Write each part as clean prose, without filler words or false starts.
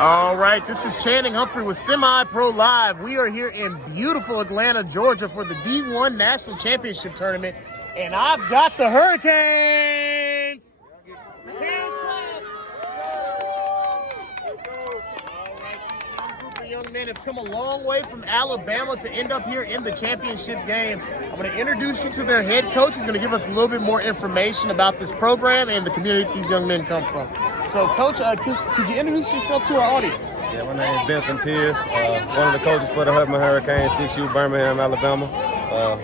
All right, this is Channing Humphrey with Semi-Pro Live. We are here in beautiful Atlanta, Georgia for the D1 National Championship Tournament, and I've got the Hurricanes. Young men have come a long way from Alabama to end up here in the championship game. I'm going to introduce you to their head coach. He's going to give us a little bit more information about this program and the community these young men come from. So, Coach, could you introduce yourself to our audience? Yeah, my name is Benson Pierce, one of the coaches for the Hurtman Hurricanes, 6U, Birmingham, Alabama.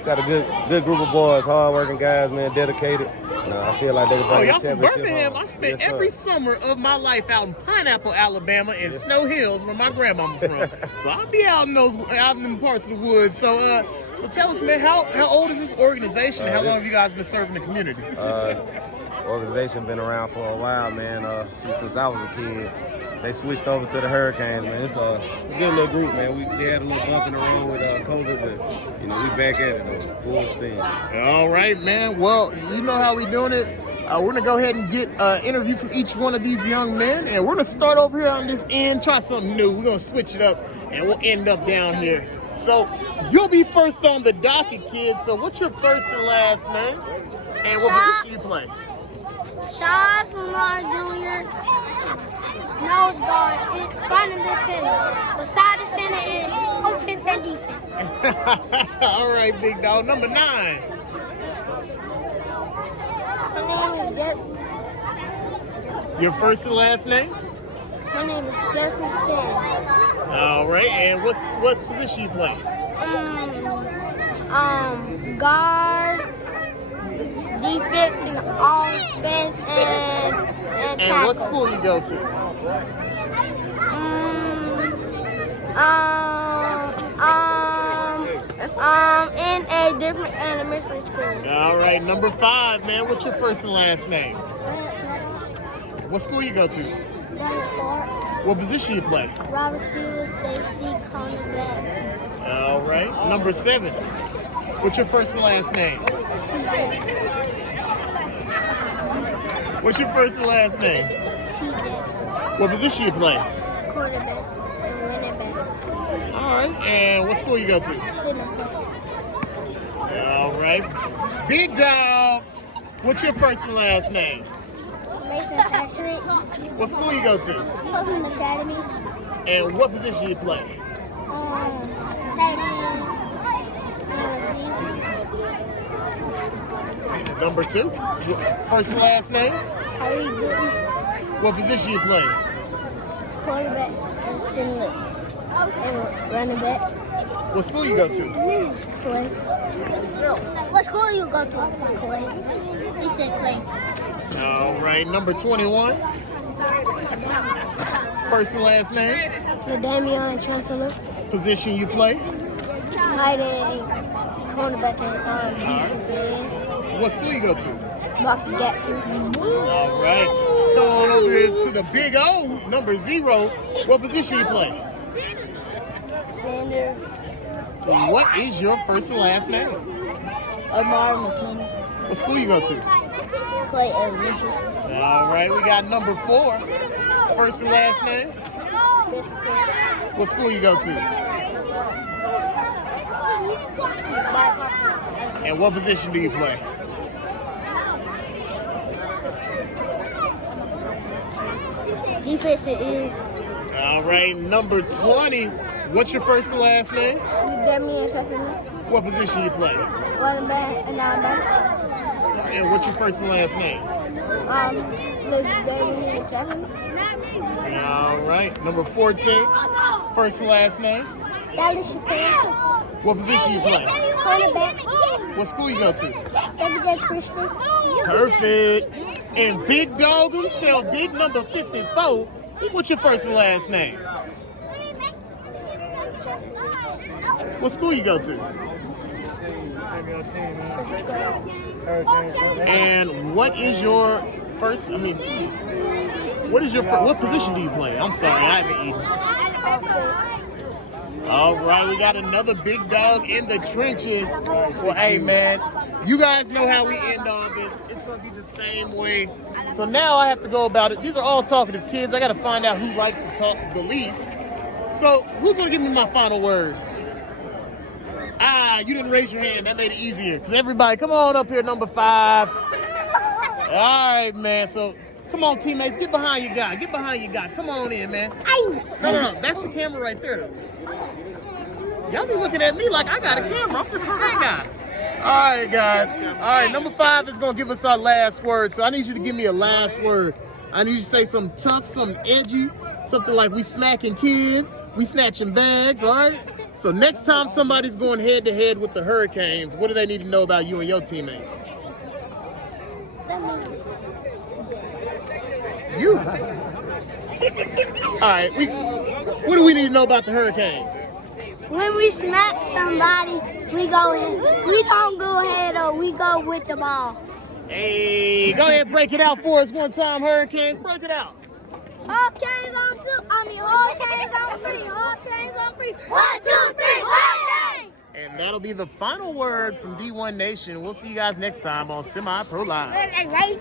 Got a good group of boys, hard-working guys, man, dedicated. I feel like they can bring the championship y'all from Birmingham. home. I spent every summer of my life out in Pineapple, Alabama, and Snow Hills, where my grandmama's from. So I'll be out in them parts of the woods. So tell us, man, how old is this organization? How long have you guys been serving the community? Organization been around for a while, man. Since I was a kid. They switched over to the Hurricanes, man. It's a good little group, man. They had a little bump in the road with COVID, but we back at it, full steam. All right, man. Well, you know how we doing it. We're gonna go ahead and get an interview from each one of these young men, and we're gonna start over here on this end, try something new. We're gonna switch it up, and we'll end up down here. So you'll be first on the docket, kid. So what's your first and last name, and what position you play? Charles Lamar Jr. Nose guard in front of the center, beside the center in offense and defense. All right, big dog. Number 9. My name is Jeff. Your first and last name? My name is Jeffrey Sanders. All right, and what position you play? Guard, defense, and offense, and tackle. And what school you go to? In a different elementary school. All right, number 5, man. What's your first and last name? What school you go to? What position you play? Wide receiver, safety, cornerback. All right, number 7. What's your first and last name? What's your first and last name? TJ. What position you play? Quarterback and running back. All right, and what school you go to? Center. All right, big dog. What's your first and last name? Mason Patrick. What school you go to? Hilton Academy. And what position you play? Number 2. First and last name? Harry Gooden. What position you play? Quarterback and center. And running back. What school you go to? Clay. What school you go to? Clay. He said Clay. All right, number 21. First and last name? Damian Chancellor. Position you play? Tight end. Cornerback and defensive end. What school you go to? Marcus Gatson. All right, come on over here to the big O, number 0. What position you play? Sander. What is your first and last name? Amari McKinney. What school you go to? Clay Elementary. All right, we got number 4. First and last name? What school you go to? And what position do you play? Defensive end. All right, number 20. What's your first and last name? Damian Chancellor. What position you play? Running back and linebacker. And what's your first and last name? Damian Chancellor. All right, number 14. First and last name? Dallas Chappelle. What position you play? Cornerback. What school you go to? WJ Christian. Perfect. And big dog himself, big number 54. What's your first and last name? What school you go to? And what is your first, what position do you play? I'm sorry, I haven't eaten. All right, we got another big dog in the trenches. Well, hey, man, you guys know how we end all this. It's gonna be the same way. So now I have to go about it. These are all talkative kids. I gotta find out who likes to talk the least. So who's gonna give me my final word? Ah, you didn't raise your hand. That made it easier. Cause everybody, come on up here, number 5. All right, man. So come on, teammates, get behind your guy. Get behind your guy. Come on in, man. No. That's the camera right there. Y'all be looking at me like I got a camera. I'm the screen guy. All right, guys. All right, number 5 is gonna give us our last word. So I need you to give me a last word. I need you to say something tough, something edgy, something like we smacking kids, we snatching bags. All right. So next time somebody's going head to head with the Hurricanes, what do they need to know about you and your teammates? You. All right. What do we need to know about the Hurricanes? When we smack somebody, we go in. We don't go ahead or we go with the ball. Hey, go ahead, break it out for us one time, Hurricanes. Break it out. Hurricanes on 2. Hurricanes on 3. Hurricanes on 3. 1, 2, 3. Hurricanes! And that'll be the final word from D1 Nation. We'll see you guys next time on Semi Pro Live. Right.